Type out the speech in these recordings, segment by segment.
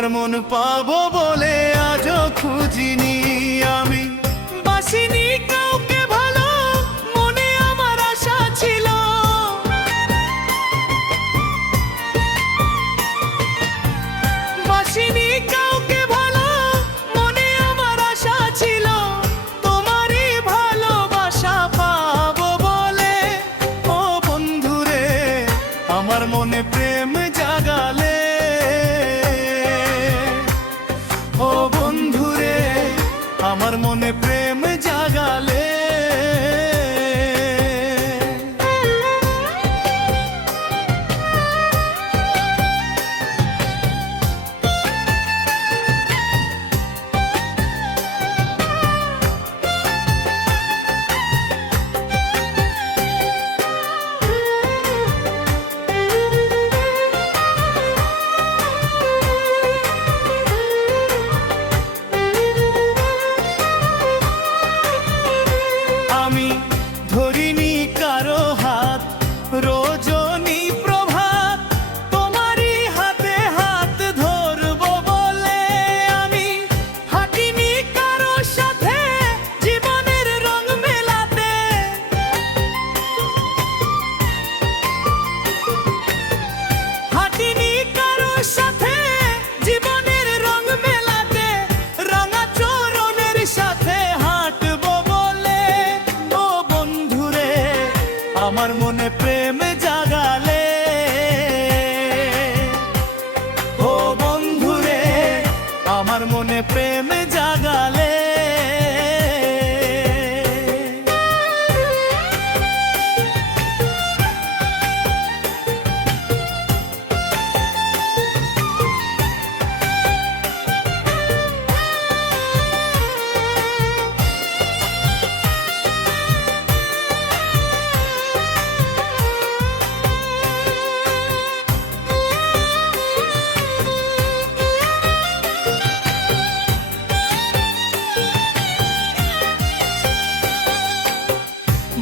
তোমার মন পাবো বলে আজও খুঁজিনি আমি, বাসিনি কাউকে ভালো, মনে আমার আশা ছিল। বাসিনি কাউকে ভালো, মনে আমার আশা ছিল, তোমারই ভালোবাসা পাবো বলে। ও বন্ধুরে, আমার মনে প্রেম জাগালে। ও বন্ধুরে, আমার মনে প্রেম জাগালে। আমি ধরিনি কারো হাত, রজনী প্রভাত, তোমারই হাতে হাত ধরবো বলে। আমি হাঁটিনি কারো সাথে জীবনের রং মেলাতে। হাঁটিনি কারো সাথে জীবনের রং মেলাতে, রাঙা চরণের সাথে হাঁটবো বলে। ও বন্ধুরে, আমার মনে প্রেম জাগালে। ও বন্ধুরে, আমার মনে প্রেম জাগালে।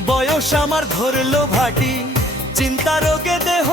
বয়স আমার ধরলো ভাটি, চিন্তা রোগে দেহ